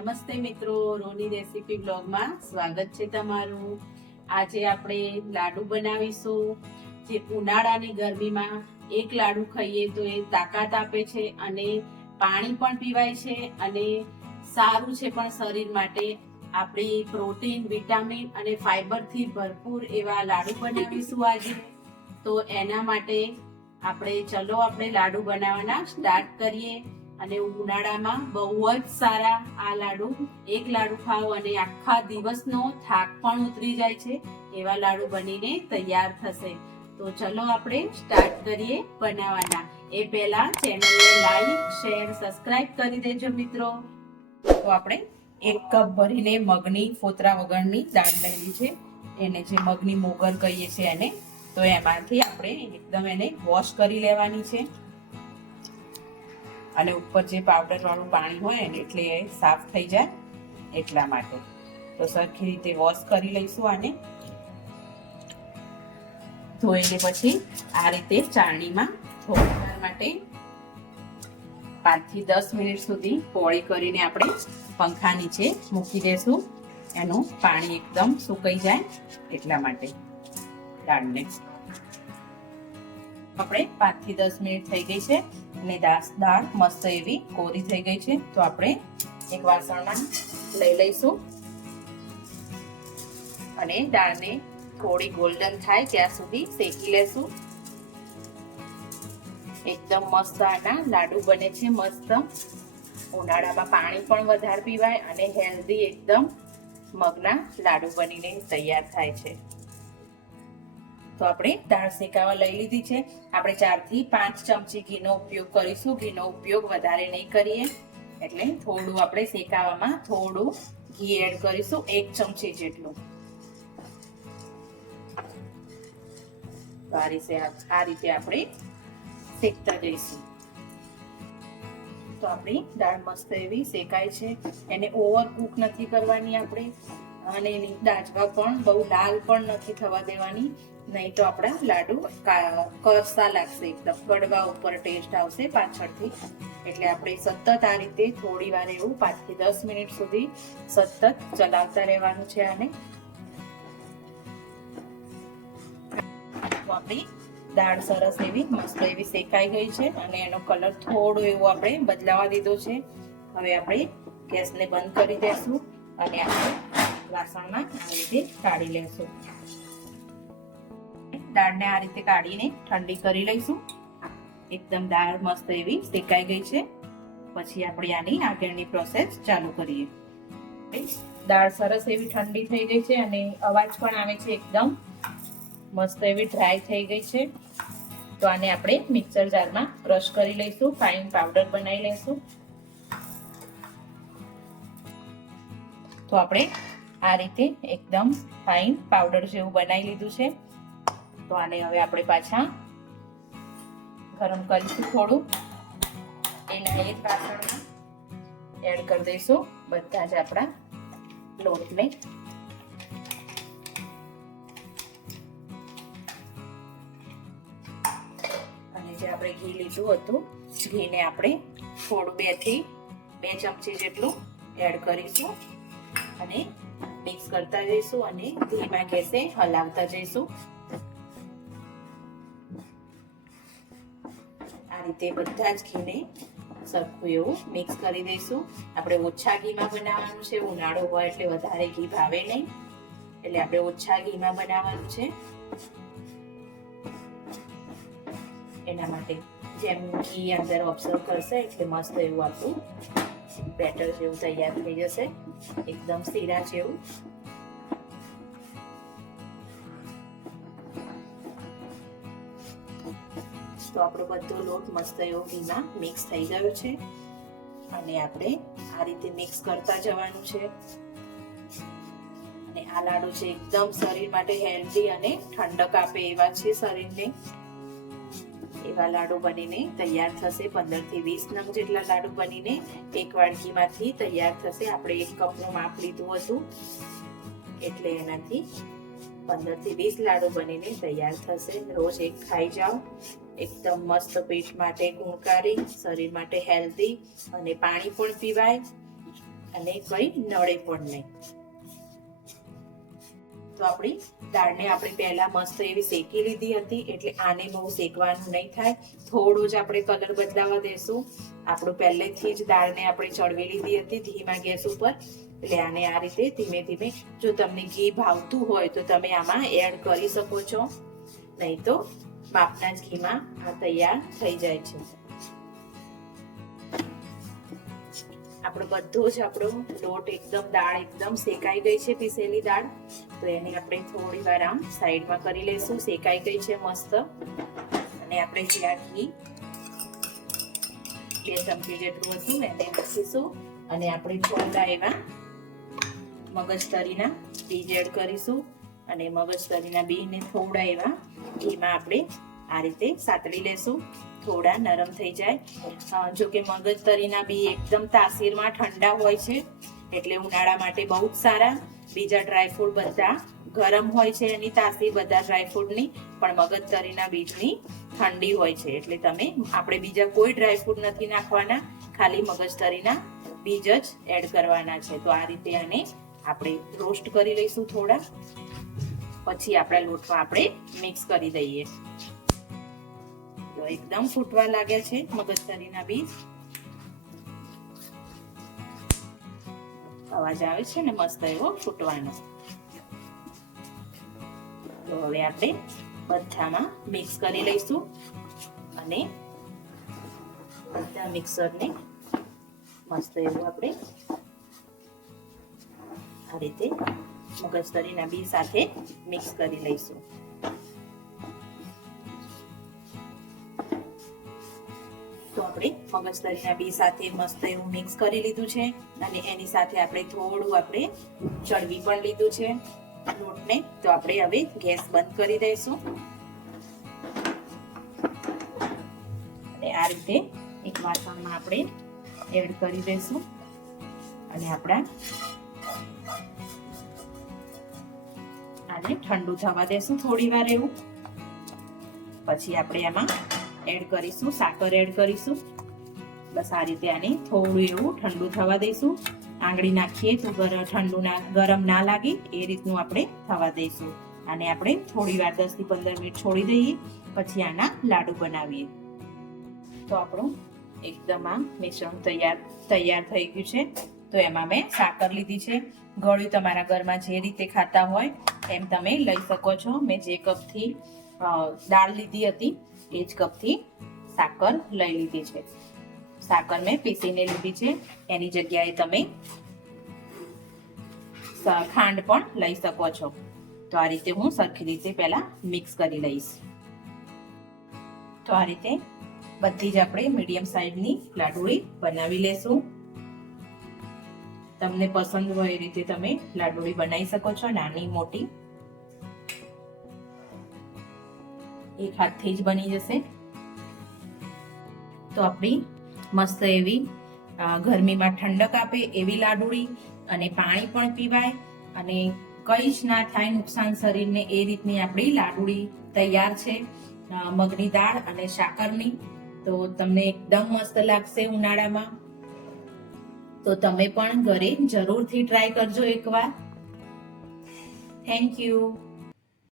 નમસ્તે મિત્રો, રોની રેસીપી બ્લોગમાં સ્વાગત છે તમારું। આજે આપણે લાડુ બનાવીશું। જે ઉનાળાની ગરમીમાં એક લાડુ ખાઈએ તો એ તાકાત આપે છે અને પાણી પણ પીવાય છે અને સારું છે પણ શરીર માટે। આપણી પ્રોટીન, વિટામિન અને ફાઈબરથી ભરપૂર એવા લાડુ બનાવીશું આજે। તો એના માટે આપણે લાડુ બનાવવાના સ્ટાર્ટ કરીએ। અને ઉનાળામાં બહુ જ સારા આ લાડુ, એક લાડુ ખાઓ અને આખા દિવસનો થાક પણ ઉતરી જાય છે એવા લાડુ બનીને તૈયાર થશે। તો ચલો આપણે સ્ટાર્ટ કરીએ બનાવવાના। એ પહેલા ચેનલને લાઈક, શેર, સબસ્ક્રાઇબ કરી દેજો મિત્રો। તો આપણે 1 કપ ભરીને મગની ફોતરા વગરની દાળ લેવી છે, એને જે મગની મોગર કહીએ છીએ એને। તો એમાંથી આપણે એકદમ એને વોશ કરી લેવાની છે અને ઉપર જે પાવડર વાળું પાણી હોય ને એટલે એ સાફ થઈ જાય એટલા માટે। તો સરખી રીતે વોશ કરી લઈશું આને। ધોઈને પછી આ રીતે ચાળણીમાં થોડી વાર માટે 5 થી 10 મિનિટ સુધી પોળી કરીને આપણે પંખા નીચે મૂકી દેશું। એનું પાણી એકદમ સુકાઈ જાય એટલા માટે દાળને। આપણે 5 થી 10 મિનિટ થઈ ગઈ છે અને દાળ મસ્ત એવી કોરી થઈ ગઈ છે। તો આપણે એક વાસણમાં લઈ લઈશું અને દાળને થોડી ગોલ્ડન થાય ત્યાં સુધી શેકી લેશું। એકદમ મસ્ત આના લાડુ બને છે મસ્ત। ઉનાળામાં પાણી પણ વધારે પીવાય અને હેલ્ધી એકદમ મગના લાડુ બનીને તૈયાર થાય છે। તો આપણે દાળ શેકાવા લઈ લીધી છે। આપણે 4 થી 5 ચમચી ઘીનો ઉપયોગ કરીશું। ઘીનો ઉપયોગ વધારે નહીં કરીએ, એટલે થોડું આપણે શેકાવામાં થોડું ઘી એડ કરીશું, 1 ચમચી જેટલું। આ રીતે આપણે શેકતા જઈશું। તો આપણી દાળ મસ્ત એવી શેકાય છે। એને ઓવર કુક નથી કરવાની આપણે, અને એની દાજવા પણ બહુ લાલ પણ નથી થવા દેવાની, નહીં તો આપણા લાડુ કરસા લાગશે, એકદમ કડવા ઉપર ટેસ્ટ આવશે પાછળથી। એટલે આપણે સતત આ રીતે થોડી વાર એવું 5 થી 10 મિનિટ સુધી સતત ચલાવતા રહેવાનું છે આને। આપણી દાળ સરસ એવી મસ્ત એવી શેકાઈ ગઈ છે અને એનો કલર થોડો એવો આપણે બદલાવા દીધો છે। હવે આપણે ગેસને બંધ કરી દેશું અને આપણે વાસણમાં આ રીતે કાઢી લેશું। દાળને આ રીતે કાઢીને ઠંડી કરી લઈશું। એકદમ દાળ મસ્ત એવી શેકાઈ ગઈ છે। પછી આપણે આની આગળની પ્રોસેસ ચાલુ કરીએ। દાળ સરસ એવી ઠંડી થઈ ગઈ છે અને અવાજ પણ આવે છે, એકદમ મસ્ત એવી ડ્રાય થઈ ગઈ છે। તો આને આપણે મિક્સર જારમાં ક્રશ કરી લઈશું, ફાઇન પાવડર બનાવી લઈશું। તો આપણે આ રીતે એકદમ ફાઇન પાવડર જેવું બનાવી લીધું છે। તો આને હવે આપણે પાછા ગરમ કરીશું થોડું। એના એક વાસણમાં એડ કરી દઈશું બધા જ આપણા લોટને। અને જે આપણે ઘી લીધું હતું, ઘીને આપણે થોડું 2 થી 2 ચમચી જેટલું એડ કરીશું અને મિક્સ કરતા જઈશું અને ધીમા ગેસે હલાવતા જઈશું। આ રીતે બધા જ ઘીને સરખું એવું મિક્સ કરી દઈશું। આપણે ઓછા ઘીમાં બનાવવાનું છે, ઉનાળો હોય એટલે વધારે ઘી ભાવે નહીં, એટલે આપણે ઓછા ઘીમાં બનાવવાનું છે। એના માટે જેમ ઘી અંદર ઓબ્ઝર્વ કરશે એટલે મસ્ત એવું આપણું બેટર જેવું તૈયાર થઈ જશે, એકદમ શીરા જેવું। તો આપણો બધો લોટ મસ્ત એવો ઘીમાં મિક્સ થઈ ગયો છે અને આપણે આ રીતે મિક્સ કરતા જવાનું છે। અને આ લાડુ છે એકદમ શરીર માટે હેલ્ધી અને ઠંડક આપે એવા છે શરીરને। એવા લાડુ બનીને તૈયાર થશે। 15 થી 20 નંગ જેટલા લાડુ બનીને એક વાડકીમાંથી તૈયાર થશે। આપણે 1 કપનું માપ લીધું હતું એટલે એનાથી 15 થી 20 લાડુ બનીને તૈયાર થશે। રોજ એક ખાઈ જાઓ, એકદમ મસ્ત પેટ માટે ગુણકારી, શરીર માટે હેલ્ધી અને પાણી પણ પીવાય। અને કઈ નડે પણ નહીં. તો આપણી દાળને આપણે પહેલા મસ્ત એવી શેકી લીધી હતી, એટલે આને બહુ શેકવાનું નહીં થાય. થોડું જ આપણે કલર બદલાવા દેશું. આપણું પહેલેથી જ દાળને આપણે ચડવી લીધી હતી ધીમા ગેસ ઉપર, એટલે આને આ રીતે ધીમે ધીમે, જો તમને ઘી ભાવતું હોય તો તમે આમાં એડ કરી શકો છો, નહીં તો માપના જ ઘીમાં આ તૈયાર થઈ જાય છે. આપણો બધો જ આપણો લોટ એકદમ, દાળ એકદમ શેકાઈ ગઈ છે, પીસેલી દાળ. તો એને આપણે થોડી વાર આમ સાઈડમાં કરી લઈશું. શેકાઈ ગઈ છે મસ્ત. અને આપણે જે આ ઘી 2 ચમચી જેટલું હતું એને નાખીશું. અને આપણે થોડા એવા મગજતરીના બીજ એડ કરીશું. અને મગજતરીના બીજને થોડા એવા ઘીમાં આપણે આ રીતે સાતળી લેશું, થોડા નરમ થઈ જાય. જો કે મગજતરીના બી એકદમ તાસીરમાં ઠંડા હોય છે, એટલે ઉનાળા માટે બહુ જ સારા. બીજા ડ્રાયફ્રૂટ બધા ગરમ હોય છે એની તાસીર, બધા ડ્રાયફ્રૂટની, પણ મગજતરીના બીજની ઠંડી હોય છે. એટલે આપણે બીજા કોઈ ડ્રાયફ્રૂટ નથી નાખવાના, ખાલી મગજતરીના બીજ જ એડ કરવાના છે. તો આ રીતે આને આપણે રોસ્ટ કરી લઈશું થોડા, પછી આપણા લોટમાં આપણે મિક્સ કરી દઈએ. તો એકદમ ફૂટવા લાગ્યા છે મગજતરીના બીજ. અવાજ આવે છે ને મસ્ત એવો ફૂટવાનો. તો હવે આપણે બધામાં મિક્સ કરી લઈશું. અને બધા મિક્સરને મસ્ત એવું આપણે આ રીતે મગજતરીના બી સાથે મિક્સ કરી લઈશું. તો આપણે મગજતરીના બી સાથે મસ્ત એવું મિક્સ કરી લીધું છે. અને એની સાથે આપણે થોડું આપણે ચડવી પણ લીધું છે લોટને. તો આપણે હવે ગેસ બંધ કરી દઈશું. અને આ રીતે એક વાસણમાં આપણે એડ કરી દઈશું. અને આપણા આને ઠંડુ થવા દેશું થોડી વાર એવું. પછી આપણે આમાં એડ કરીશું, સાકર એડ કરીશું. બસ આ રીતે આને થોડું એવું ઠંડુ થવા દઈશું. આંગળી નાખીએ તો ગરમ ના લાગે એ રીતનું આપણે થવા દઈશું. આને આપણે થોડી વાર 10 થી 15 મિનિટ છોડી દઈએ, પછી આના લાડુ બનાવીએ. તો આપણું એકદમ આ મિશ્રણ તૈયાર થઈ ગયું છે. તો એમાં મેં સાકર લીધી છે. ગળ્યું તમારા ઘરમાં જે રીતે ખાતા હોય એમ તમે લઈ શકો છો. મેં જે કપથી દાળ લીધી હતી એ જ કપથી સાકર લઈ લીધી છે. સાકર મેં પીસીને લીધી છે. એની જગ્યાએ તમે ખાંડ પણ લઈ શકો છો. તો આ રીતે હું સરખી રીતે પહેલા મિક્સ કરી લઈશ. તો આ રીતે બધી જ આપણે મીડિયમ સાઈઝની લાડુળી બનાવી લેશું. તમને પસંદ હોય એ રીતે તમે લાડુળી બનાવી શકો છો, નાની મોટી. એક હાથથી જ બની જશે. તો આપણી મસ્ત એવી ગરમીમાં ઠંડક આપે એવી લાડુળી, અને પાણી પણ પીવાય અને કઈ જ ના થાય નુકસાન શરીરને, એ રીતની આપણી લાડુળી તૈયાર છે મગની દાળ અને સાકરની. તો તમને એકદમ મસ્ત લાગશે ઉનાળામાં. તો તમે પણ ઘરે જરૂરથી ટ્રાય કરજો એકવાર. Thank you.